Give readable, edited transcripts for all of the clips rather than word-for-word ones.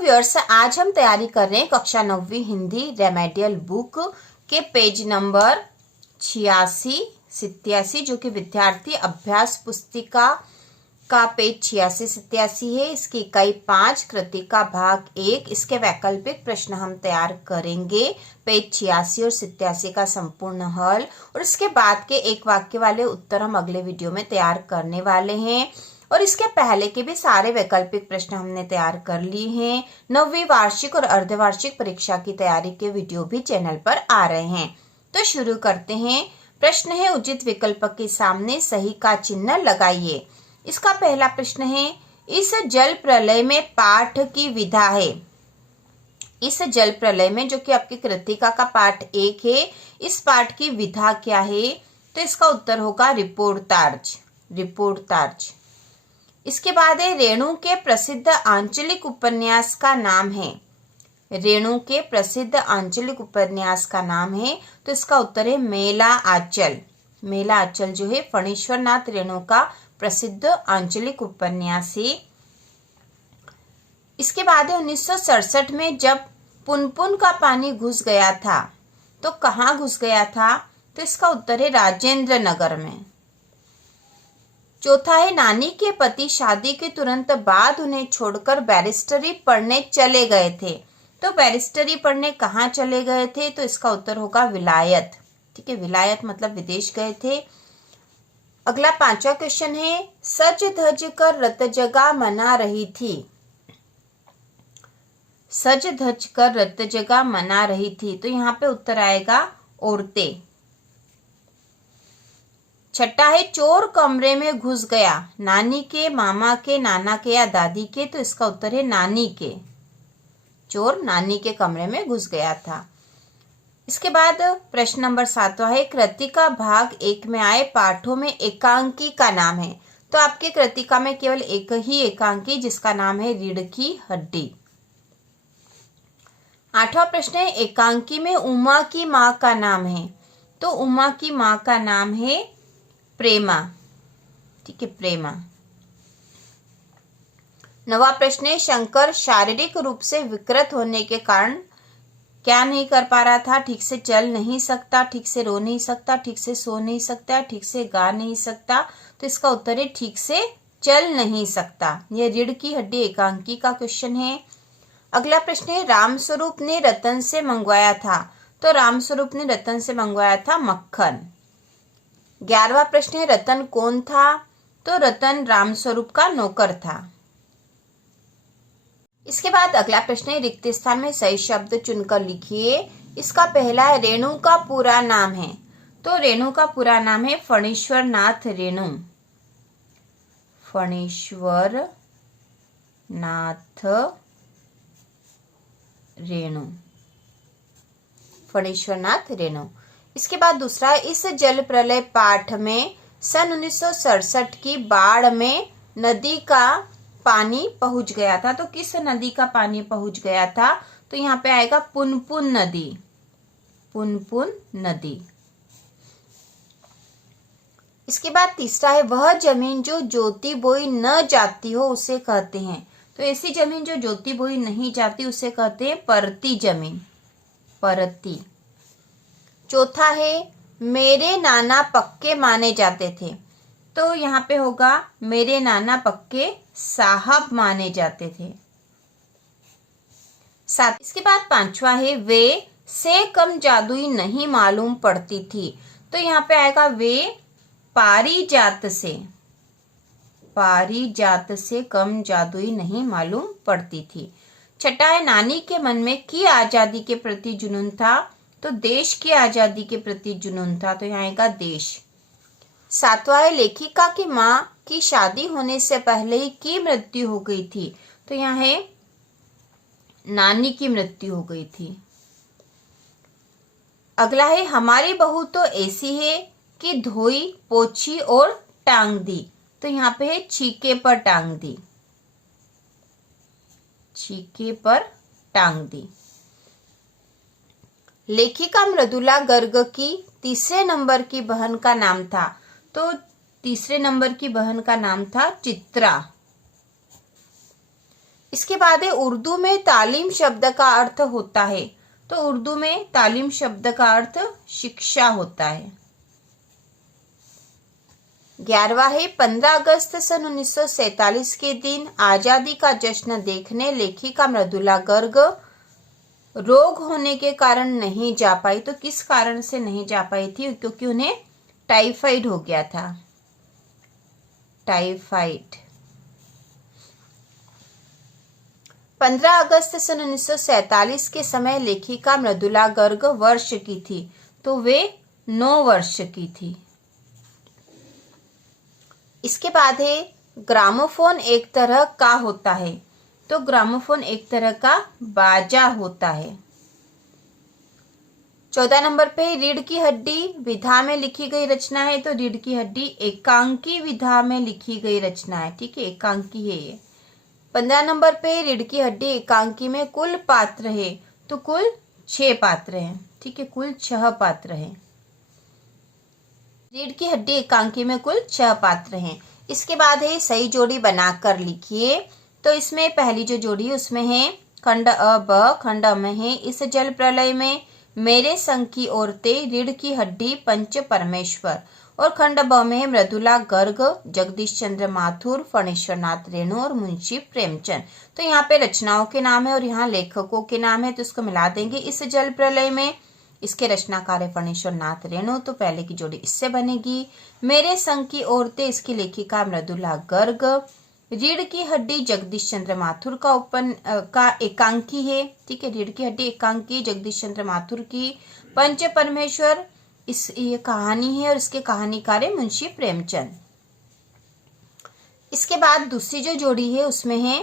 Viewers, आज हम तैयारी कर रहे हैं कक्षा 9वीं हिंदी रेमेडियल बुक के पेज नंबर 86-87 जो कि विद्यार्थी अभ्यास पुस्तिका का पेज 86-87 है। इसकी इकाई 5 कृति का भाग 1, इसके वैकल्पिक प्रश्न हम तैयार करेंगे। पेज 86 और 87 का संपूर्ण हल और इसके बाद के एक वाक्य वाले उत्तर हम अगले वीडियो में तैयार करने वाले हैं। और इसके पहले के भी सारे वैकल्पिक प्रश्न हमने तैयार कर लिए हैं। 9वीं वार्षिक और अर्धवार्षिक परीक्षा की तैयारी के वीडियो भी चैनल पर आ रहे हैं। तो शुरू करते हैं। प्रश्न है, उचित विकल्प के सामने सही का चिन्ह लगाइए। इसका पहला प्रश्न है, इस जल प्रलय में पाठ की विधा है। इस जल प्रलय में, जो कि आपकी कृतिका का पाठ 1 है, इस पाठ की विधा क्या है? तो इसका उत्तर होगा रिपोर्टाज। रिपोर्टाज। इसके बाद है, रेणु के प्रसिद्ध आंचलिक उपन्यास का नाम है। रेणु के प्रसिद्ध आंचलिक उपन्यास का नाम है, तो इसका उत्तर है मेला आंचल। मेला आंचल जो है फणीश्वर नाथ रेणु का प्रसिद्ध आंचलिक उपन्यास है। इसके बाद है, 1967 में जब पुनपुन का पानी घुस गया था, तो कहाँ घुस गया था? तो इसका उत्तर है राजेंद्र नगर में। चौथा है, नानी के पति शादी के तुरंत बाद उन्हें छोड़कर बैरिस्टरी पढ़ने चले गए थे। तो बैरिस्टरी पढ़ने कहाँ चले गए थे? तो इसका उत्तर होगा विलायत। ठीक है, विलायत मतलब विदेश गए थे। अगला 5वां क्वेश्चन है, सज धज कर रत जगा मना रही थी। सज धज कर रत जगा मना रही थी, तो यहाँ पे उत्तर आएगा औरतें। छठा है, चोर कमरे में घुस गया। नानी के, मामा के, नाना के या दादी के? तो इसका उत्तर है नानी के। चोर नानी के कमरे में घुस गया था। इसके बाद प्रश्न नंबर 7वां है, कृतिका भाग 1 में आए पाठों में एकांकी का नाम है। तो आपकी कृतिका में केवल एक ही एकांकी, जिसका नाम है रीढ़ की हड्डी। 8वां प्रश्न है, एकांकी में उमा की माँ का नाम है। तो उमा की माँ का नाम है प्रेमा। ठीक है, प्रेमा। 9वां प्रश्न है, शंकर शारीरिक रूप से विकृत होने के कारण क्या नहीं कर पा रहा था? ठीक से चल नहीं सकता, ठीक से रो नहीं सकता, ठीक से सो नहीं सकता, ठीक से गा नहीं सकता। तो इसका उत्तर है ठीक से चल नहीं सकता। यह रीढ़ की हड्डी एकांकी का क्वेश्चन है। अगला प्रश्न है, रामस्वरूप ने रतन से मंगवाया था। तो रामस्वरूप ने रतन से मंगवाया था मक्खन। 11वां प्रश्न है, रतन कौन था? तो रतन रामस्वरूप का नौकर था। इसके बाद अगला प्रश्न है, रिक्त स्थान में सही शब्द चुनकर लिखिए। इसका पहला है, रेणु का पूरा नाम है। तो रेणु का पूरा नाम है फणीश्वर नाथ रेणु। फणीश्वर नाथ रेणु। फणीश्वर नाथ रेणु। इसके बाद दूसरा है, इस जल प्रलय पाठ में सन 1967 की बाढ़ में नदी का पानी पहुंच गया था। तो किस नदी का पानी पहुंच गया था? तो यहाँ पे आएगा पुनपुन नदी। पुनपुन नदी। इसके बाद तीसरा है, वह जमीन जो जोती बोई न जाती हो उसे कहते हैं। तो ऐसी जमीन जो जोती बोई नहीं जाती उसे कहते हैं परती जमीन। परती। चौथा है, मेरे नाना पक्के माने जाते थे। तो यहाँ पे होगा मेरे नाना पक्के साहब माने जाते थे। इसके बाद 5वां है, वे से कम जादुई नहीं मालूम पड़ती थी। तो यहाँ पे आएगा वे पारिजात से। पारिजात से कम जादुई नहीं मालूम पड़ती थी। छठा है, नानी के मन में की आजादी के प्रति जुनून था। तो देश की आजादी के प्रति जुनून था। तो यहाँ आएगा देश। 7वां है, लेखिका की माँ की शादी होने से पहले ही की मृत्यु हो गई थी। तो यहाँ है नानी की मृत्यु हो गई थी। अगला है, हमारी बहू तो ऐसी है कि धोई, पोछी और टांग दी। तो यहाँ पे है छीके पर टांग दी। छीके पर टांग दी। लेखिका मृदुला गर्ग की तीसरे नंबर की बहन का नाम था। तो तीसरे नंबर की बहन का नाम था चित्रा। इसके बाद है उर्दू में तालीम शब्द का अर्थ होता है। तो उर्दू में तालीम शब्द का अर्थ शिक्षा होता है। 11वां है 15 अगस्त सन 1947 के दिन आजादी का जश्न देखने लेखिका मृदुला गर्ग रोग होने के कारण नहीं जा पाई। तो किस कारण से नहीं जा पाई थी? क्योंकि उन्हें टाइफाइड हो गया था, टाइफाइड। 15 अगस्त सन 1947 के समय लेखिका मृदुला गर्ग वर्ष की थी। तो वे 9 वर्ष की थी। इसके बाद है ग्रामोफोन एक तरह का होता है। तो ग्रामोफोन एक तरह का बाजा होता है। 14 नंबर पे रीढ़ की हड्डी विधा में लिखी गई रचना है। तो रीढ़ की हड्डी एकांकी विधा में लिखी गई रचना है। ठीक है, एकांकी है ये। 15 नंबर पे रीढ़ की हड्डी एकांकी में कुल पात्र है। तो कुल 6 पात्र हैं। ठीक है, कुल 6 पात्र हैं। रीढ़ की हड्डी एकांकी में कुल 6 पात्र हैं। इसके बाद है सही जोड़ी बनाकर लिखिए। तो इसमें पहली जो जोड़ी है उसमें है खंड अ ब, खंड अ में है इस जल प्रलय में मेरे संग की औरतें रीढ़ की हड्डी पंच परमेश्वर, और खंड ब में है मृदुला गर्ग, जगदीश चंद्र माथुर, फणेश्वर नाथ रेणु और मुंशी प्रेमचंद। तो यहाँ पे रचनाओं के नाम है और यहाँ लेखकों के नाम है, तो इसको मिला देंगे। इस जल प्रलय में इसके रचनाकार है फणेश्वर नाथ रेणु, तो पहले की जोड़ी इससे बनेगी। मेरे संग की औरतें, इसकी लेखिका मृदुला गर्ग। रीढ़ की हड्डी जगदीश चंद्र माथुर का एकांकी है। ठीक है, रीढ़ की हड्डी एकांकी जगदीश चंद्र माथुर की। पंच परमेश्वर ये कहानी है और इसके कहानीकार है मुंशी प्रेमचंद। इसके बाद दूसरी जो जोड़ी है उसमें है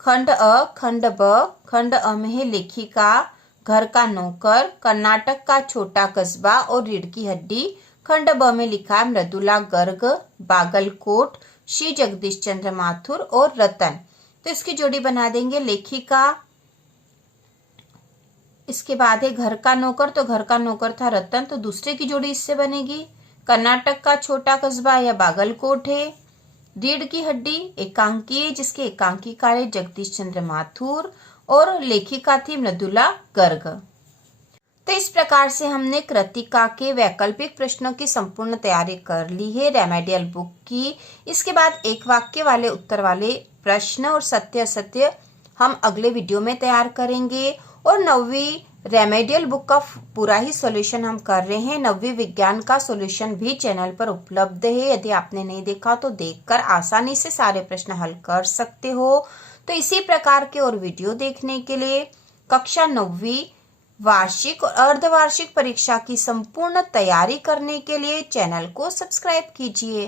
खंड अ, खंड ब, खंड अ में है लेखिका घर का नौकर, कर्नाटक का छोटा कस्बा और रीढ़ की हड्डी। खंड ब में लिखा है मृदुला गर्ग, बागलकोट, श्री जगदीश चंद्र माथुर और रतन। तो इसकी जोड़ी बना देंगे लेखिका। इसके बाद है घर का नौकर, तो घर का नौकर था रतन, तो दूसरे की जोड़ी इससे बनेगी। कर्नाटक का छोटा कस्बा या बागलकोट है। रीढ़ की हड्डी एकांकी, जिसके एकांकीकार है जगदीश चंद्र माथुर और लेखिका थी मृदुला गर्ग। तो इस प्रकार से हमने कृतिका के वैकल्पिक प्रश्नों की संपूर्ण तैयारी कर ली है रेमेडियल बुक की। इसके बाद एक वाक्य वाले उत्तर वाले प्रश्न और सत्य असत्य हम अगले वीडियो में तैयार करेंगे। और 9वीं रेमेडियल बुक का पूरा ही सॉल्यूशन हम कर रहे हैं। 9वीं विज्ञान का सॉल्यूशन भी चैनल पर उपलब्ध है। यदि आपने नहीं देखा तो देखकर आसानी से सारे प्रश्न हल कर सकते हो। तो इसी प्रकार के और वीडियो देखने के लिए कक्षा 9वीं वार्षिक और अर्धवार्षिक परीक्षा की संपूर्ण तैयारी करने के लिए चैनल को सब्सक्राइब कीजिए।